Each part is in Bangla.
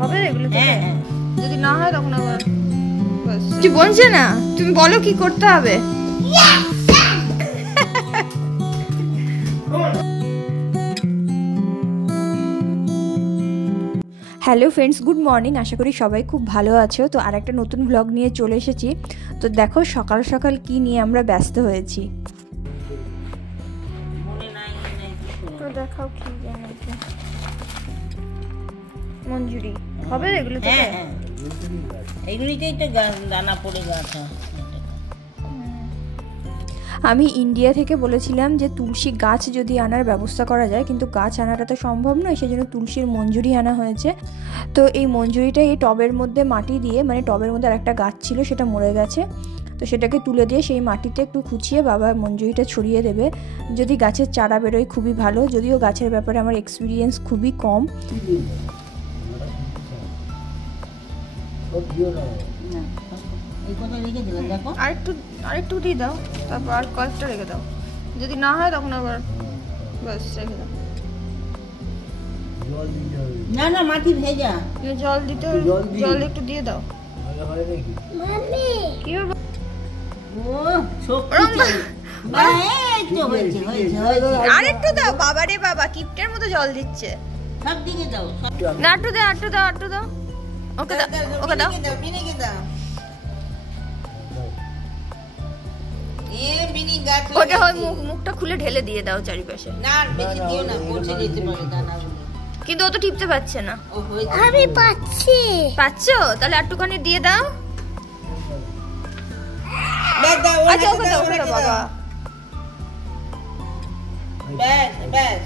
হবে এগুলো? যদি না হয় তখন আবার কিছু বলছে না। তুমি বলো কি করতে হবে। Hello friends, good morning. আশা করি সবাই খুব ভালো আছো। তো আর একটা নতুন ব্লগ নিয়ে চলে এসেছি। তো দেখো সকাল সকাল কি নিয়ে আমরা ব্যস্ত হয়েছি। তো দেখাও কি জানাতে মঞ্জুরি হবে এগুলো? এগুলিতেই তো দানা পড়ে গেছে। আমি ইন্ডিয়া থেকে বলেছিলাম যে তুলসী গাছ যদি আনার ব্যবস্থা করা যায়, কিন্তু গাছ আনাটা তো সম্ভব নয়, সেই জন্য তুলসীর মঞ্জুরি আনা হয়েছে। তো এই মঞ্জুরিটা এই টবের মধ্যে মাটি দিয়ে, মানে টবের মধ্যে আরেকটা গাছ ছিল সেটা মরে গেছে, তো সেটাকে তুলে দিয়ে সেই মাটিতে একটু খুঁচিয়ে বাবা মঞ্জুরিটা ছড়িয়ে দেবে। যদি গাছের চারা বেরোয় খুবই ভালো, যদিও গাছের ব্যাপারে আমার এক্সপিরিয়েন্স খুবই কম। আরেকটু দিয়ে দাও, তারপর আর কয়েকটা রেখে দাও। যদি না হয় তখন আবার বাস রেখে দাও। না না, মাটি ভেজা, জল দিতে, জল একটু দিয়ে দাও। কি হবে? আরেকটু দাও। বাবা রে বাবা, কিপটের মতো জল দিচ্ছে। সব দিকে দাও, না আটটু দাও, আটটু দাও, আটটু দাও। ওকে দাও, ওকে দাও। ওটা হয় মুখটা খুলে ঢেলে দিয়ে দাও চারিপাশে। না বেশি দিও না, পচে যেতে পারে দানাগুলো। কিন্তু ও তো টিপতে পারছে না। আমি পাচ্ছি। পাচ্ছো? তাহলে একটুখানি দিয়ে দাও। আচ্ছা ওকে দাও, ওকে দাও বাবা। ব্যাস ব্যাস,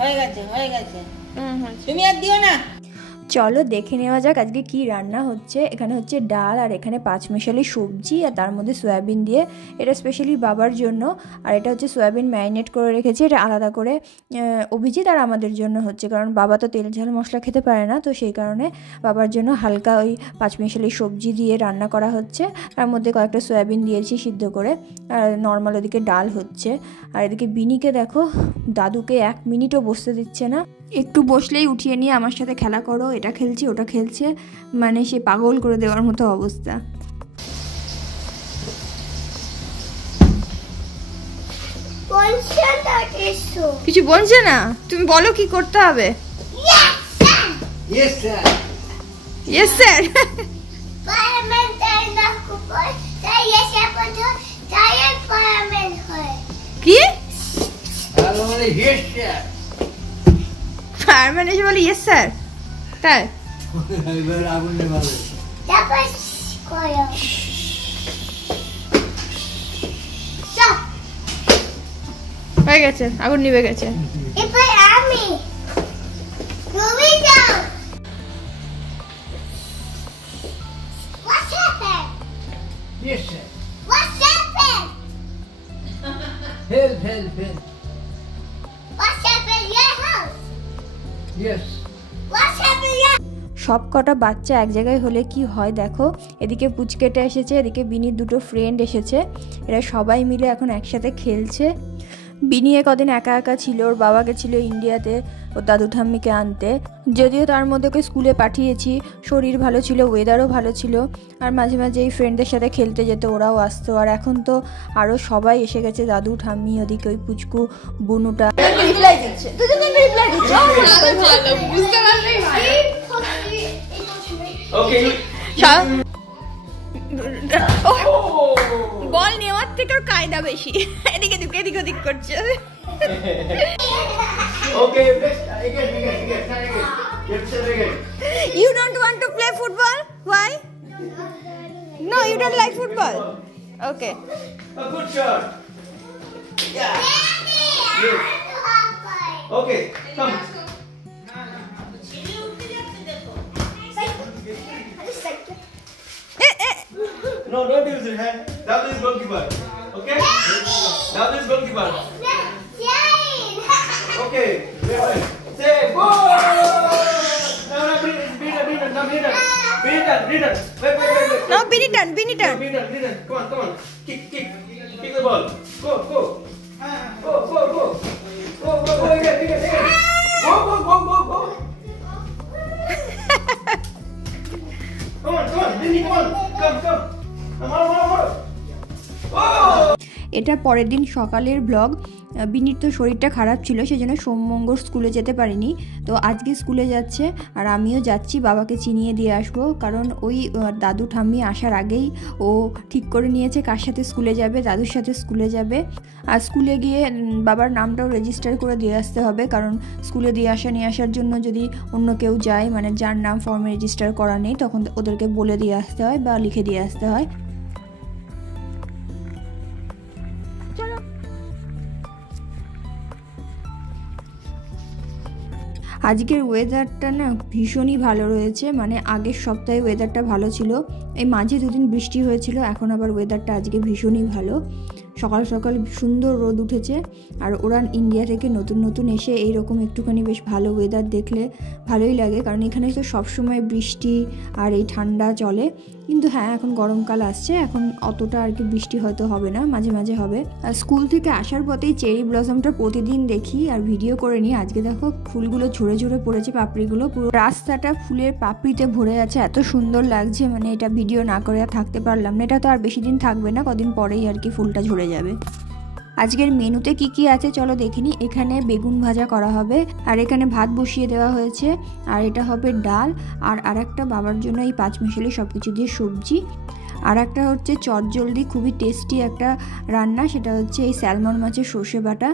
হয়ে গেছে হয়ে গেছে। তুমি আর দিও না। চলো দেখে নেওয়া যাক আজকে কি রান্না হচ্ছে। এখানে হচ্ছে ডাল, আর এখানে পাঁচমিশালি সবজি, আর তার মধ্যে সয়াবিন দিয়ে। এটা স্পেশালি বাবার জন্য। আর এটা হচ্ছে সয়াবিন ম্যারিনেট করে রেখেছি, এটা আলাদা করে অভিজিৎ আর আমাদের জন্য হচ্ছে, কারণ বাবা তো তেল ঝাল মশলা খেতে পারে না, তো সেই কারণে বাবার জন্য হালকা ওই পাঁচমিশালি সবজি দিয়ে রান্না করা হচ্ছে। তার মধ্যে কয়েকটা সয়াবিন দিয়েছি সিদ্ধ করে, আর নর্মাল ওদিকে ডাল হচ্ছে। আর এদিকে বিনিকে দেখো, দাদুকে 1 মিনিটও বসতে দিচ্ছে না, একটু বসলেই উঠিয়ে নিয়ে আমার সাথে খেলা করো, এটা খেলছি ওটা খেলছে, মানে সে পাগল করে দেওয়ার মতো অবস্থা। কিছু বলছে না। তুমি বলো কি করতে হবে। Yes sir. Yes sir. কি? ফায়ারম্যান এসে বলে ইয়েস স্যার, তাই? হয়ে গেছে, আগুন নিভে গেছে। Yes sir. What's happened? Help, help, help. What's happened your house? Yes. What's happened your সব কটা বাচ্চা এক জায়গায় হলে কি হয় দেখো। এদিকে পুচকেটা এসেছে, এদিকে বিনির 2টো ফ্রেন্ড এসেছে, এরা সবাই মিলে এখন একসাথে খেলছে। বিনি কদিন একা একা ছিল, ওর বাবা গেছিল ইন্ডিয়াতে ওর দাদু ঠাম্মিকে আনতে, যদিও তার মধ্যে ওকে স্কুলে পাঠিয়েছি, শরীর ভালো ছিল, ওয়েদারও ভালো ছিল, আর মাঝে মাঝে এই ফ্রেন্ডদের সাথে খেলতে যেত, ওরাও আসতো। আর এখন তো আরও সবাই এসে গেছে, দাদু ঠাম্মি, ওদিকে ওই পুচকু বুনুটা। বল নেওয়ার থেকে ওর কায়দা বেশি, এদিকে এদিকে এদিক ওদিক করছে। You don't want to play football? Why? No, you don't like football. Okay. A good shot. Yeah. Yes. Okay, come. No, don't use your hand. That is goalkeeper. Okay? That is goalkeeper. Okay. Wait. Say goal! No, beat it. No, beat it. Wait. No, Binny turn. Come on. Kick the ball. Go. এটা পরের দিন সকালের ব্লগ। বিনির তো শরীরটা খারাপ ছিল, সেজন্য সোমমঙ্গল স্কুলে যেতে পারিনি, তো আজকে স্কুলে যাচ্ছে আর আমিও যাচ্ছি বাবাকে চিনিয়ে দিয়ে আসবো। কারণ ওই দাদু ঠাম্মি আসার আগেই ও ঠিক করে নিয়েছে কার সাথে স্কুলে যাবে, দাদুর সাথে স্কুলে যাবে। আর স্কুলে গিয়ে বাবার নামটাও রেজিস্টার করে দিয়ে আসতে হবে, কারণ স্কুলে দিয়ে নিয়ে আসার জন্য যদি অন্য কেউ যায়, মানে যার নাম ফর্মে রেজিস্টার করা নেই, তখন ওদেরকে বলে দিয়ে আসতে হয় বা লিখে দিয়ে আসতে হয়। আজকের ওয়েদারটা না ভীষণই ভালো রয়েছে, মানে আগের সপ্তাহে ওয়েদারটা ভালো ছিল, এই মাঝে দুদিন বৃষ্টি হয়েছিল, এখন আবার ওয়েদারটা আজকে ভীষণই ভালো। সকাল সকাল সুন্দর রোদ উঠেছে। আর ওরা ইন্ডিয়া থেকে নতুন নতুন এসে এইরকম একটুখানি বেশ ভালো ওয়েদার দেখলে ভালোই লাগে, কারণ এখানে তো সবসময় বৃষ্টি আর এই ঠান্ডা চলে। কিন্তু হ্যাঁ, এখন গরমকাল আসছে, এখন অতটা আর কি বৃষ্টি হয়তো হবে না, মাঝে মাঝে হবে। আর স্কুল থেকে আসার পথেই চেরি ব্লসমটা প্রতিদিন দেখি আর ভিডিও করে নিই। আজকে দেখো ফুলগুলো ঝরে ঝরে পড়েছে, পাপড়িগুলো পুরো রাস্তাটা ফুলের পাপড়িতে ভরে আছে, এত সুন্দর লাগছে, মানে এটা ভিডিও না করে আর থাকতে পারলাম না। এটা তো আর বেশি দিন থাকবে না, কদিন পরেই আর কি ফুলটা ঝরে যাবে। আজকের মেনুতে কি কি আছে চলো দেখিনি। এখানে বেগুন ভাজা করা হবে, আর এখানে ভাত বসিয়ে দেওয়া হয়েছে, আর এটা হবে ডাল, আর আরেকটা বাবার জন্য এই পাঁচমিশালি সব কিছু দিয়ে সবজি, আর একটা হচ্ছে চটজলদি খুবই টেস্টি একটা রান্না, সেটা হচ্ছে এই স্যালমন মাছের সর্ষে বাটা।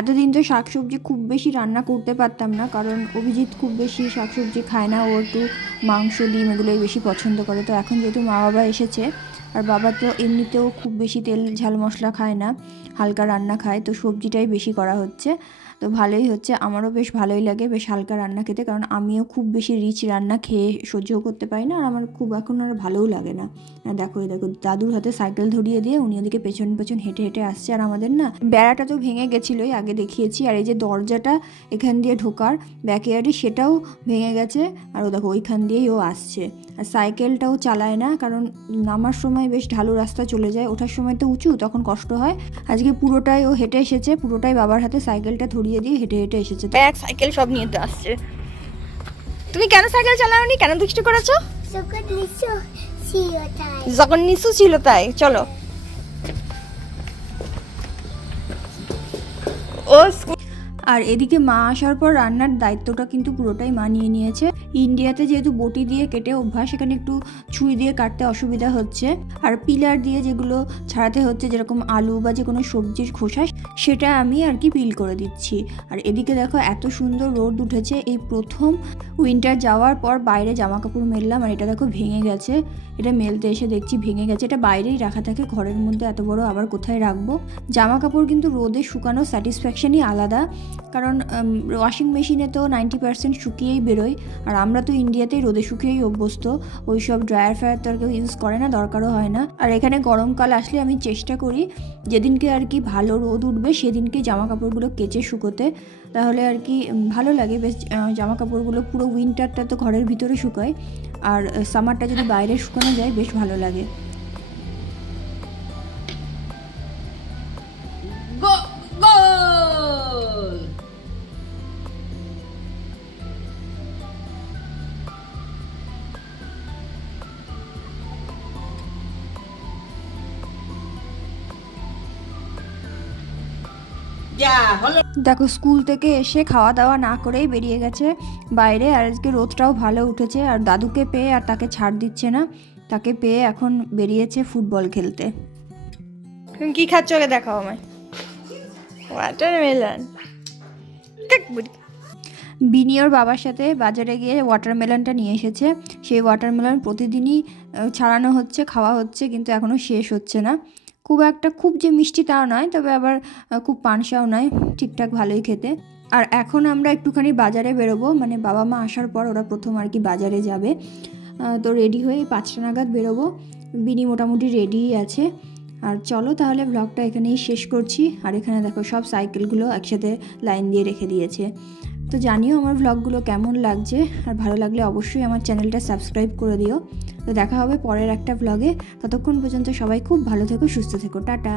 এতদিন তো শাকসবজি খুব বেশি রান্না করতে পারতাম না, কারণ অভিজিৎ খুব বেশি শাকসবজি খায় না, ও একটু মাংস ডিম এগুলোই বেশি পছন্দ করে। তো এখন যেহেতু মা বাবা এসেছে, আর বাবা তো এমনিতেও খুব বেশি তেল ঝাল মশলা খায় না, হালকা রান্না খায়, তো সবজিটাই বেশি করা হচ্ছে। তো ভালোই হচ্ছে, আমারও বেশ ভালোই লাগে বেশ হালকা রান্না খেতে, কারণ আমিও খুব বেশি রিচ রান্না খেয়ে সহ্যও করতে পারি না, আর আমার খুব এখন আর ভালোও লাগে না। দেখো দাদুর হাতে সাইকেল ধরিয়ে দিয়ে উনি ওদিকে পেছন পেছন হেঁটে হেঁটে আসছে। আর আমাদের না বেড়াটা তো ভেঙে গেছিলোই, আগে দেখিয়েছি, আর এই যে দরজাটা এখান দিয়ে ঢোকার ব্যাকয়ার্ডে সেটাও ভেঙে গেছে, আর ও দেখো ওইখান দিয়েই ও আসছে। আর সাইকেলটাও চালায় না, কারণ নামার সময় বেশ ঢালু রাস্তা চলে যায়, ওঠার সময় তো উঁচু, তখন কষ্ট হয়। আজকে পুরোটাই ও হেঁটে এসেছে, পুরোটাই বাবার হাতে সাইকেলটা ধরিয়ে দিয়ে হেঁটে হেঁটে এসেছে। ব্যাগ সাইকেল সব নিয়ে তো আসছে। তুমি কেন সাইকেল চালাওনি, কেন দুষ্টু করেছো? যখন নিচু ছিল তাই। চলো ও। আর এদিকে মা আসার পর রান্নার দায়িত্বটা কিন্তু পুরোটাই মা নিয়ে নিয়েছে। ইন্ডিয়াতে যেহেতু বটি দিয়ে কেটে অভ্যাস, এখানে একটু ছুরি দিয়ে কাটতে অসুবিধা হচ্ছে, আর পিলার দিয়ে যেগুলো ছাড়াতে হচ্ছে, যেরকম আলু বা যে কোনো সবজির খোসা, সেটা আমি আর কি পিল করে দিচ্ছি। আর এদিকে দেখো এত সুন্দর রোদ উঠেছে, এই প্রথম উইন্টার যাওয়ার পর বাইরে জামা কাপড় মেললাম, আর এটা দেখো ভেঙে গেছে, এটা মেলতে এসে দেখছি ভেঙে গেছে। এটা বাইরেই রাখা থাকে, ঘরের মধ্যে এত বড় আবার কোথায় রাখবো। জামা কাপড় কিন্তু রোদে শুকানোর স্যাটিসফ্যাকশনই আলাদা, কারণ ওয়াশিং মেশিনে তো 90% শুকিয়েই বেরোয়, আর আমরা তো ইন্ডিয়াতেই রোদে শুকিয়েই অভ্যস্ত, ওই সব ড্রায়ার ফ্রায়ার তো আর কেউ ইউজ করে না, দরকারও হয় না। আর এখানে গরমকাল আসলে আমি চেষ্টা করি যেদিনকে আর কি ভালো রোদ উঠবে সেদিনকে জামা কাপড়গুলো কেচে শুকোতে, তাহলে আর কি ভালো লাগে বেশ। জামা কাপড়গুলো পুরো উইন্টারটা তো ঘরের ভিতরে শুকায়, আর সামারটা যদি বাইরে শুকানো যায় বেশ ভালো লাগে। দেখো স্কুল থেকে এসে খাওয়া দাওয়া না করেই বেরিয়ে গেছে বাইরে, আর আজকে রোদটাও ভালো উঠেছে, আর দাদুকে পেয়ে আর তাকে ছাড় দিচ্ছে না, তাকে পেয়ে এখন বেরিয়েছে ফুটবল খেলতে। তুমি কি খাচ্ছ ওকে দেখাও আমায়। ওয়াটারমেলন। বিনি ওর বাবার সাথে বাজারে গিয়ে ওয়াটারমেলনটা নিয়ে এসেছে। সেই ওয়াটারমেলন প্রতিদিনই ছাড়ানো হচ্ছে, খাওয়া হচ্ছে, কিন্তু এখনও শেষ হচ্ছে না। খুব যে মিষ্টি তাও নয়, তবে আবার খুব পানসাও নয়, ঠিকঠাক ভালোই খেতে। আর এখন আমরা একটুখানি বাজারে বেরোবো, মানে বাবা মা আসার পর ওরা প্রথম আর কি বাজারে যাবে। তো রেডি হয়ে 5টা নাগাদ বেরোবো। বিনি মোটামুটি রেডিই আছে। আর চলো তাহলে ব্লগটা এখানেই শেষ করছি। আর এখানে দেখো সব সাইকেলগুলো একসাথে লাইন দিয়ে রেখে দিয়েছে। তো জানিও আমার ব্লগগুলো কেমন লাগছে, আর ভালো লাগলে অবশ্যই আমার চ্যানেলটা সাবস্ক্রাইব করে দিও। তো দেখা হবে পরের একটা ব্লগে, ততক্ষণ পর্যন্ত সবাই খুব ভালো থেকো, সুস্থ থেকো, টাটা।